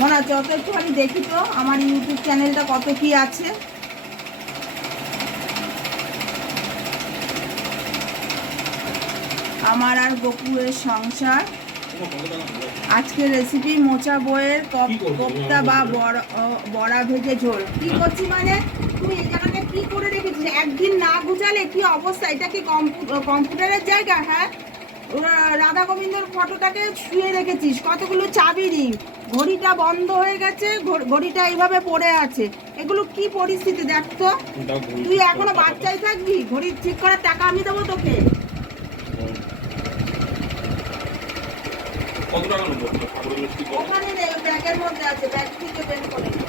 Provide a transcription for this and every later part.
মনে হচ্ছে অত একটুখানি দেখি তো আমার ইউটিউব চ্যানেলটা কত কি আছে। আমার আর গোপুরের সংসার। আজকে রেসিপি মোচা বইয়ের কোপ্তা বা বড়া ভেজে ঝোল। কি করছি মানে তুই এই জায়গাটা কি করে রেখেছিস? একদিন না গুছালে কি অবস্থা? এটা কি কম্পিউটারের জায়গা? হ্যাঁ, রাধা গোবিন্দর ফটোটাকে শুয়ে রেখেছিস, কতগুলো চাবি রিং, ঘড়িটা বন্ধ হয়ে গেছে, ঘড়িটা এইভাবে পড়ে আছে। এগুলো কি পরিস্থিতি দেখ তো। তুই এখনো বাচ্চাই থাকবি? ঘড়ি ঠিক করার টাকা আমি দেবো তোকে। কত টাকা নেবো? ওখানে নেই, ব্যাগের মধ্যে আছে, ব্যাগ থেকে বের করে নে।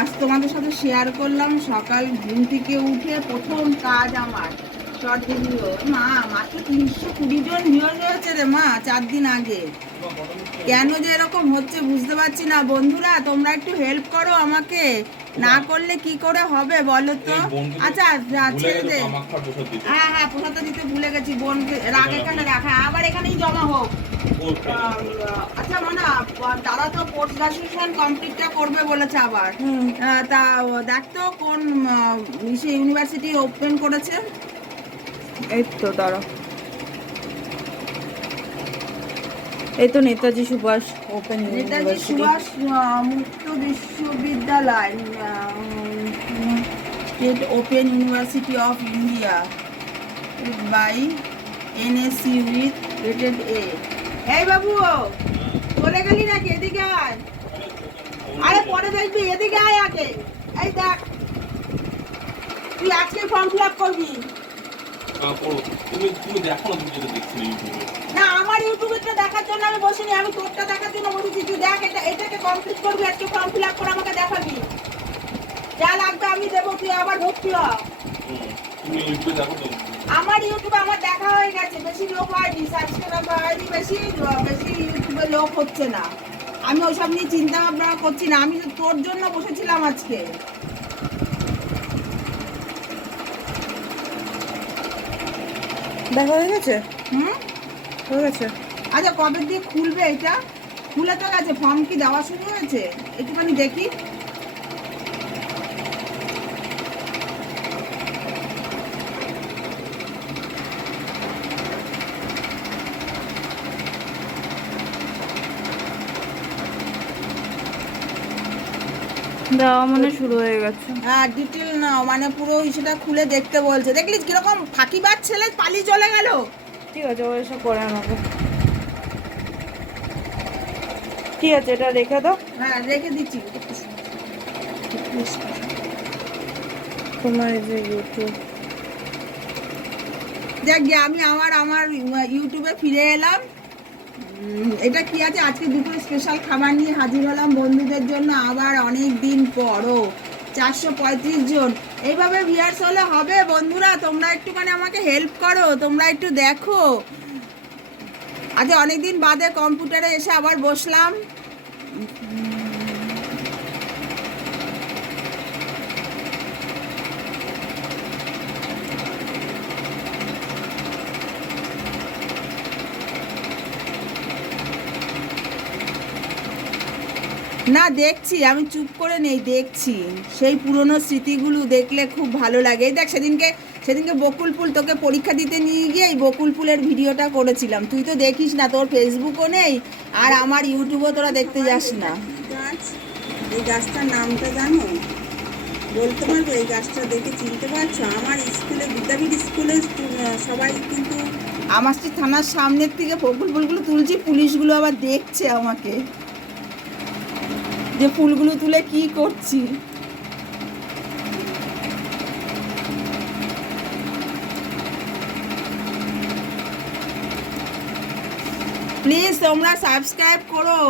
আজ তোমাদের সাথে শেয়ার করলাম সকাল ঘুম থেকে উঠে প্রথম কাজ আমার শর্ট ভিডিও। মা, মাত্র 320 জন ভিউয়ার হয়েছে রে মা 4 দিন আগে। কেন যে এরকম হচ্ছে বুঝতে পারছি না। বন্ধুরা তোমরা একটু হেল্প করো আমাকে, না করলে কি করে হবে বলো তো। আচ্ছা ছেড়ে দে। হ্যাঁ হ্যাঁ, প্রসাদটা দিতে ভুলে গেছি। বোনকে রাখ, এখানে রাখা, আবার এখানেই জমা হোক। আচ্ছা মানা, দাদা তো পোস্ট গ্রাজুয়েশন কমপ্লিটটা করবে বলেছে আবার। তা দেখ তো কোন ইউনিভার্সিটি ওপেন করেছে। এই তো দাঁড়া, এই তো নেতাজি সুভাষ ওপেন নেতাজি সুভাষ মুক্ত বিশ্ববিদ্যালয়, state open university of India by NSC with rated A. এই বাবু, চলে গেলি নাকি? এদিকে আয়। আরে পরে দেখবি, এদিকে আয় আগে। এই দেখ, তুই আজকে ফর্ম ফিল আপ করবি না? আমার ইউটিউবেরটা দেখার জন্য আমি বসিনি, আমি তোরটা দেখার জন্য বসেছি। তুই দেখ, এটাকে কমপ্লিট করবি, আজকে ফর্ম ফিল আপ করে আমাকে দেখাবি। যা লাগবে আমি দেবো, তুই আবার ভর্তি হ। আমার ইউটিউবে আমার দেখা হয়ে গেছে, বেশি লোক হয়নি, সাবস্ক্রাইবার হয়নি, বেশি ইউটিউবে লোক হচ্ছে না। আমি ওইসব নিয়ে চিন্তা ভাবনা করছি না, আমি তো তোর জন্য বসেছিলাম আজকে। দেখা হয়ে গেছে? হয়ে গেছে। আচ্ছা কবে দিয়ে খুলবে এটা? খুলে তো গেছে, ফর্ম কি দেওয়া শুরু হয়েছে? একটুখানি দেখি। দেওয়া মানে শুরু হয়ে গেছে। হ্যাঁ, ডিটেল নাও, মানে পুরো সেটা খুলে দেখতে বলছে। দেখলি কিরকম ফাঁকিবাজ ছেলে, পালিয়ে চলে গেল। ঠিক আছে, ও এসব করে আমাকে। ঠিক আছে, এটা রেখে দাও। হ্যাঁ রেখে দিচ্ছি। তোমার এই যে ইউটিউব, দেখ গিয়ে আমি আমার ইউটিউবে ফিরে এলাম। এটা কি আছে, আজকে দুপুরে স্পেশাল খাবার নিয়ে হাজির হলাম বন্ধুদের জন্য, আবার অনেক দিন পরও 435 জন। এইভাবে ভিউয়ার্স হলে হবে বন্ধুরা? তোমরা একটুখানি আমাকে হেল্প করো, তোমরা একটু দেখো। আজ অনেকদিন বাদে কম্পিউটারে এসে আবার বসলাম। না দেখছি, আমি চুপ করে নেই, দেখছি। সেই পুরনো স্মৃতিগুলো দেখলে খুব ভালো লাগে। এই দেখ, সেদিনকে বকুল ফুল তোকে পরীক্ষা দিতে নিয়ে গিয়ে এই বকুল ফুলের ভিডিওটা করেছিলাম। তুই তো দেখিস না, তোর ফেসবুকও নেই, আর আমার ইউটিউবও তোরা দেখতে যাস না। গাছ, এই গাছটার নামটা জানো? বলতে পারবো? এই গাছটা দেখে চিনতে পারছো? আমার স্কুলে, বিদ্যাপীঠ স্কুলে সবাই কিন্তু আমার থানার সামনের থেকে বকুল ফুলগুলো তুলছি, পুলিশগুলো আবার দেখছে আমাকে যে ফুলগুলো তুলে কি করছি। প্লিজ তোমরা সাবস্ক্রাইব করো,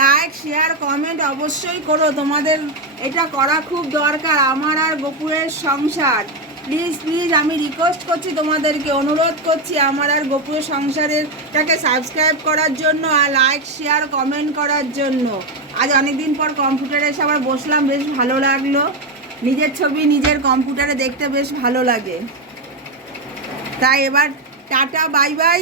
লাইক শেয়ার কমেন্ট অবশ্যই করো। তোমাদের এটা করা খুব দরকার, আমার আর গোপুরের সংসার। প্লিজ প্লিজ আমি রিকোয়েস্ট করছি তোমাদেরকে, অনুরোধ করছি আমার আর গোপুর সংসারেরটাকে সাবস্ক্রাইব করার জন্য, আর লাইক শেয়ার কমেন্ট করার জন্য। আজ অনেকদিন পর কম্পিউটারে এসে আবার বসলাম, বেশ ভালো লাগলো। নিজের ছবি নিজের কম্পিউটারে দেখতে বেশ ভালো লাগে। তাই এবার টাটা বাই বাই।